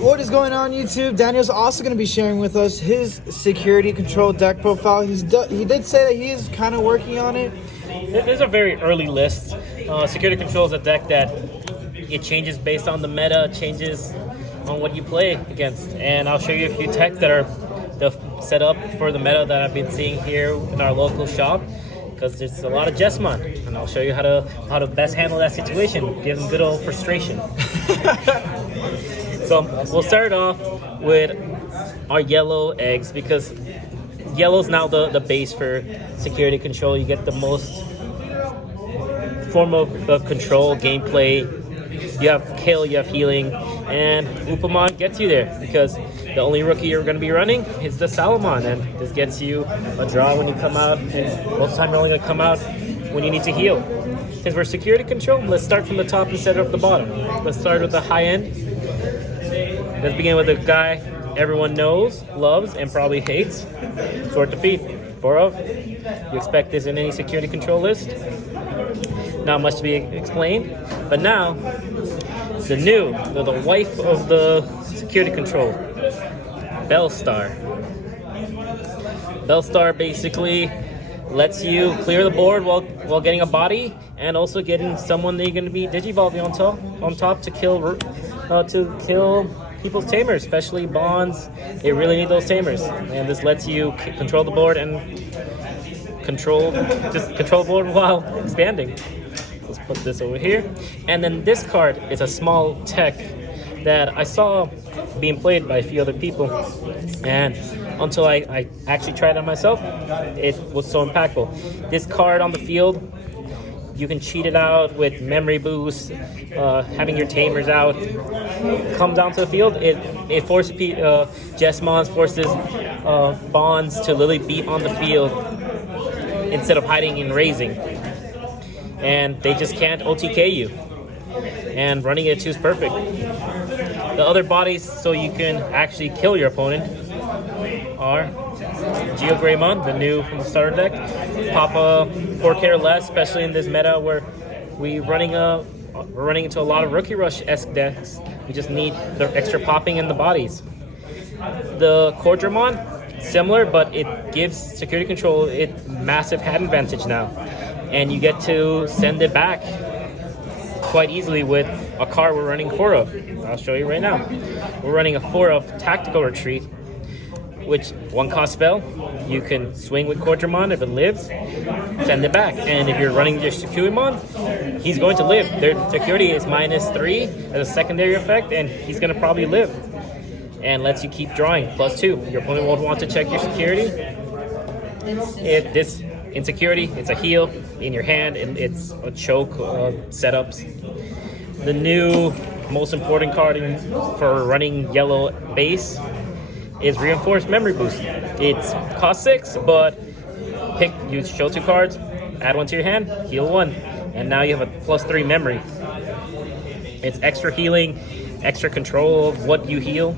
What is going on, YouTube? Daniel's also going to be sharing with us his security control deck profile. He did say that he's kind of working on it. There's a very early list. Security control is a deck that it changes based on the meta, changes on what you play against. And I'll show you a few techs that are set up for the meta that I've been seeing here in our local shop, because there's a lot of Digimon, and I'll show you how to best handle that situation. Give them good old frustration. So we'll start off with our yellow eggs, because yellow's now the base for security control. You get the most form of control, gameplay. You have kill, you have healing, and Upamon gets you there, because the only rookie you're going to be running is the Salamon, and this gets you a draw when you come out, and most of the time you're only going to come out when you need to heal. Because for security control, let's start from the top instead of the bottom. Let's start with the high end. Let's begin with the guy everyone knows, loves, and probably hates. Sword Defeat, 4 of. You expect this in any security control list. Not much to be explained. But now, the wife of the security control, Bellstar. Bellstar basically lets you clear the board while getting a body, and also getting someone that you're going to be digivolving on top to kill people's tamers, especially bonds. They really need those tamers, and this lets you control the board and control the board while expanding. Let's put this over here. And then this card is a small tech that I saw being played by a few other people, and until I actually tried it myself, it was so impactful. This card on the field, you can cheat it out with memory boost, having your tamers out. Come down to the field, it forces Jesmons, forces bonds to literally be on the field instead of hiding and raising, and they just can't OTK you. And running it too is perfect. The other bodies, so you can actually kill your opponent, are Geogreymon, the new from the starter deck. Pop a 4K or less, especially in this meta where we're running into a lot of Rookie Rush-esque decks. We just need the extra popping in the bodies. The Quadramon, similar, but it gives security control massive hand advantage now, and you get to send it back quite easily with a card we're running 4 of. I'll show you right now. We're running a 4 of Tactical Retreat, which 1-cost spell. You can swing with Quadramon if it lives, send it back. And if you're running your Securimon, he's going to live. Their security is -3 as a secondary effect, and he's going to probably live. And lets you keep drawing, +2. Your opponent won't want to check your security. In security, it's a heal in your hand, and it's a choke setups. The new most important card for running yellow base is Reinforced Memory Boost. It's cost 6, but you show 2 cards, add 1 to your hand, heal 1, and now you have a +3 memory. It's extra healing, extra control of what you heal.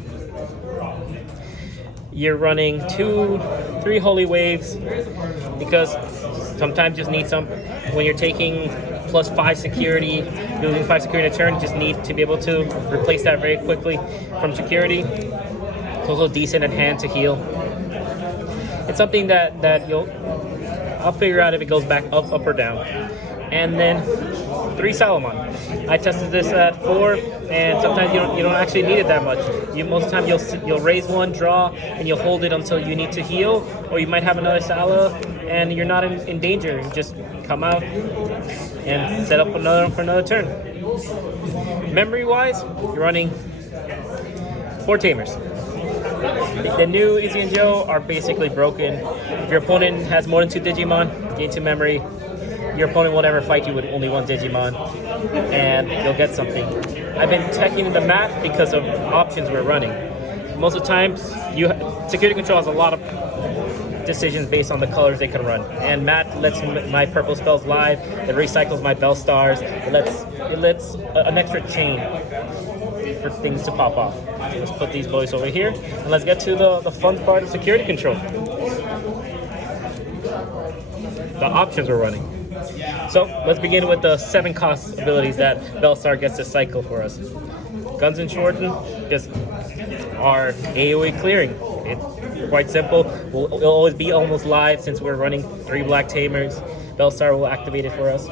You're running 3 Holy Waves, because sometimes you just need some, when you're taking +5 security, losing 5 security a turn, you just need to be able to replace that very quickly from security. It's also decent at hand to heal. It's something that I'll figure out if it goes back up or down. And then 3 Salamon. I tested this at 4, and sometimes you don't actually need it that much. Most of the time you'll raise 1, draw, and you'll hold it until you need to heal, or you might have another Sala, and you're not in danger. You just come out and set up another one for another turn. Memory-wise, you're running 4 Tamers. The new Izzy and Joe are basically broken. If your opponent has more than 2 Digimon, gain 2 memory. Your opponent will never fight you with only 1 Digimon, and you'll get something. I've been teching the mat because of options we're running. Most of the times, security control has a lot of decisions based on the colors they can run. And Matt lets my purple spells live. It recycles my Bellstars. It lets an extra chain for things to pop off. Let's put these boys over here, and let's get to the fun part of security control. The options we're running. So let's begin with the 7 cost abilities that Bellstar gets to cycle for us. Guns and Shorten, just our AoE clearing. It's quite simple. It'll always be almost live since we're running 3 black tamers. Bellstar will activate it for us.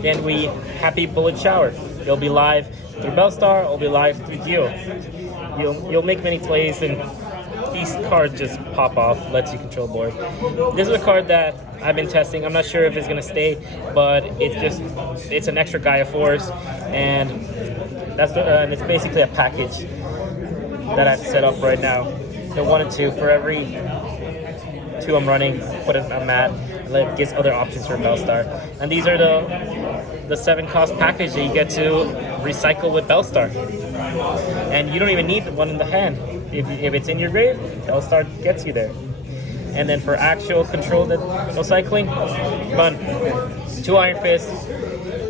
Then we Happy Bullet Shower. It'll be live through Bellstar. It'll be live through Geo. You'll make many plays and these cards just pop off, lets you control board. This is a card that I've been testing. I'm not sure if it's gonna stay, but it's an extra Gaia Force, and and it's basically a package that I've set up right now. The 1 and 2 for every 2 I'm running, put in a mat, and it gives other options for Bellstar. And these are the 7 cost package that you get to recycle with Bellstar. And you don't even need one in the hand. If it's in your grave, Bellstar gets you there. And then for actual control recycling, fun. 2 Iron Fists.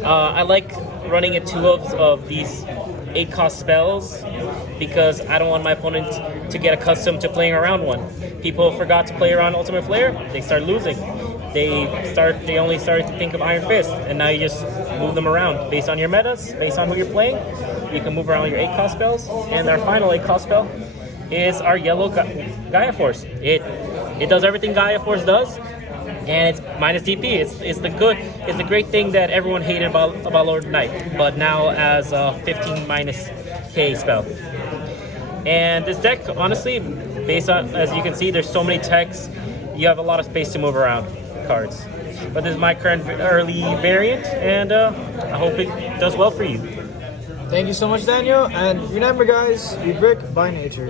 I like running at 2 of these 8 cost spells because I don't want my opponent to get accustomed to playing around one. People forgot to play around Ultimate Flare, they start losing. They only start to think of Iron Fist, and now you just move them around based on your metas, based on who you're playing. You can move around your 8 cost spells, and our final 8 cost spell is our yellow Gaia Force. It does everything Gaia Force does, and it's minus DP. It's the great thing that everyone hated about Lord Knight, but now as a 15 minus K spell. And this deck, honestly, based on, as you can see, there's so many techs, you have a lot of space to move around cards. But this is my current early variant, and I hope it does well for you. Thank you so much, Daniel. And remember, guys, be brick by nature.